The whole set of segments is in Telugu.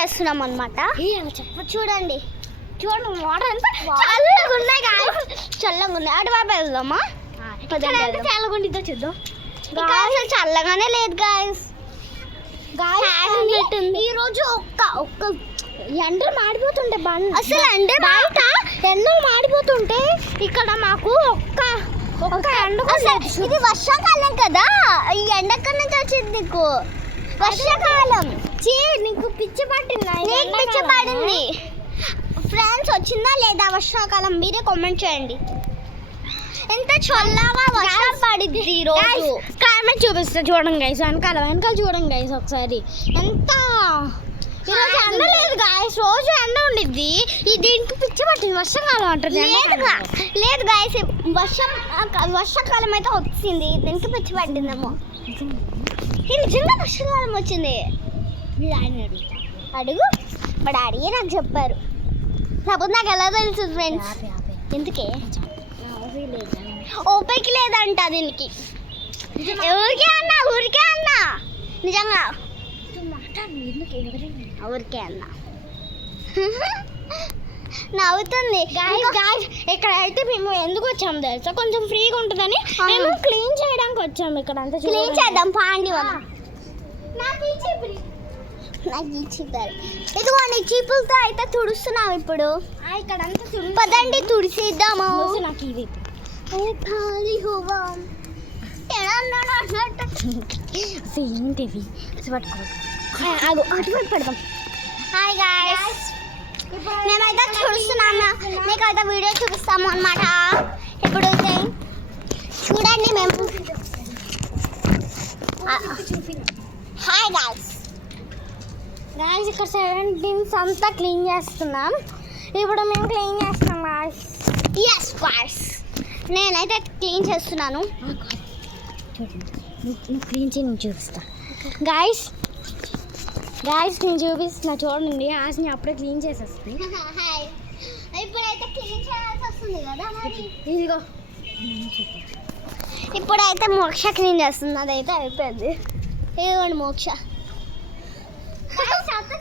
చేస్తున్నాం అనమాట. చూడండి వాటర్ అంతా చల్లగా ఉన్నాయి గాయస్, చల్లగా ఉన్నాయి. అటువైపు వెళ్దామా? చల్లగా ఉండిద్దో చూద్దాం. అసలు చల్లగానే లేదు గాయస్. ఈ రోజు ఒక్క ఎండలు మాడిపోతుంటే అసలు అంటే బయట ఎండలు మాడిపోతుంటే ఇక్కడ మాకు ఒక్క ఎండ. ఇది వర్షాకాలం కదా, ఈ ఎండ ఎక్కడి నుంచి వచ్చింది నీకు? వర్షాకాలం. నీకు పిచ్చి పట్టిందా? పిచ్చి పడింది ఫ్రెండ్స్. వచ్చిందా లేదా వర్షాకాలం? మీరే కామెంట్ చేయండి. ఎంత చల్లగా వర్షం పడింది ఈ రోజు. క్లైమేట్ చూపిస్తా చూడండి గైస్. వెనకాల చూడండి గైస్ ఒకసారి. ఎంత ఈరోజు ఎండ లేదు గాయస్, రోజు ఎండ ఉండిద్ది. ఈ దీనికి పిచ్చి పట్టింది. వర్షాకాలం అంటుంది. లేదు గాయస్, వర్షాకాలం అయితే వచ్చింది, దీనికి పిచ్చి పట్టిందేమో. నిజంగా వర్షాకాలం వచ్చింది. అడుగు, మా డాడీ నాకు చెప్పారు. కాకపోతే నాకు ఎలా తెలుసు ఫ్రెండ్స్? ఎందుకే ఓపిక లేదంట దీనికి. ఊరికే అన్నా నిజంగా ఊరికే అన్నా నవ్వుతుంది. ఇక్కడ అయితే మేము ఎందుకు వచ్చాము తెలుసా? కొంచెం ఫ్రీగా ఉంటుందని మేము క్లీన్ చేయడానికి వచ్చాము. ఇక్కడ అంతా క్లీన్ చేద్దాం పాండి వల్ల. నాకు ఈ చీపురు ఇదిగోండి, చీపులతో అయితే తుడుస్తున్నాం ఇప్పుడు. ఇక్కడ అంతా పదండి తుడిసిద్దాము. నాకు ఇది అటువైపు పెడదాం. హాయ్ గాయ్స్, మేమైతే చూస్తున్నాము, మీకైతే వీడియో చూపిస్తాము అన్నమాట. ఇప్పుడు చూడండి మేము. హాయ్ గాయ్స్, ఇక్కడ 17 అంతా క్లీన్ చేస్తున్నాం. ఇప్పుడు మేము క్లీన్ చేస్తాం గాయ్స్. ఎస్ గాయ్స్, నేనైతే క్లీన్ చేస్తున్నాను. నువ్వు క్లీన్ చేయి, నేను చూపిస్తా. గాయస్ నేను చూపిస్తున్నా చూడండి. ఆశని అప్పుడే క్లీన్ చేసేస్తుంది. ఇప్పుడైతే క్లీన్ చేయాల్సి వస్తుంది కదా మరి. ఇదిగో ఇప్పుడైతే మోక్ష క్లీన్ చేస్తుంది. అదైతే అయిపోయింది. ఇదిగోండి మోక్ష.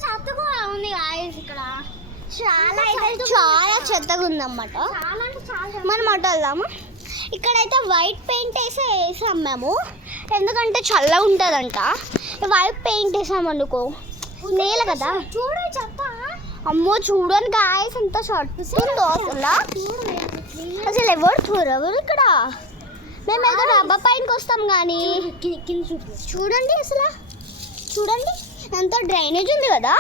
చెత్తగా ఉంది గాయస్, ఇక్కడ చాలా చెత్తగా ఉందన్నమాట. మనం అటు వెళ్దాము. ఇక్కడైతే వైట్ పెయింట్ వేసాం మేము, ఎందుకంటే చల్ల ఉంటుందంట. వైట్ పెయింట్ వేసామనుకో నేల కదా. అమ్మో చూడండి గాయస్, ఎంత షార్ట్ ఉందో అసలు ఎవరు ఇక్కడ. మేము ఏదో డబ్బా పైనకి వస్తాం కానీ చూడండి, అసలు చూడండి ఎంత డ్రైనేజ్ ఉంది కదా.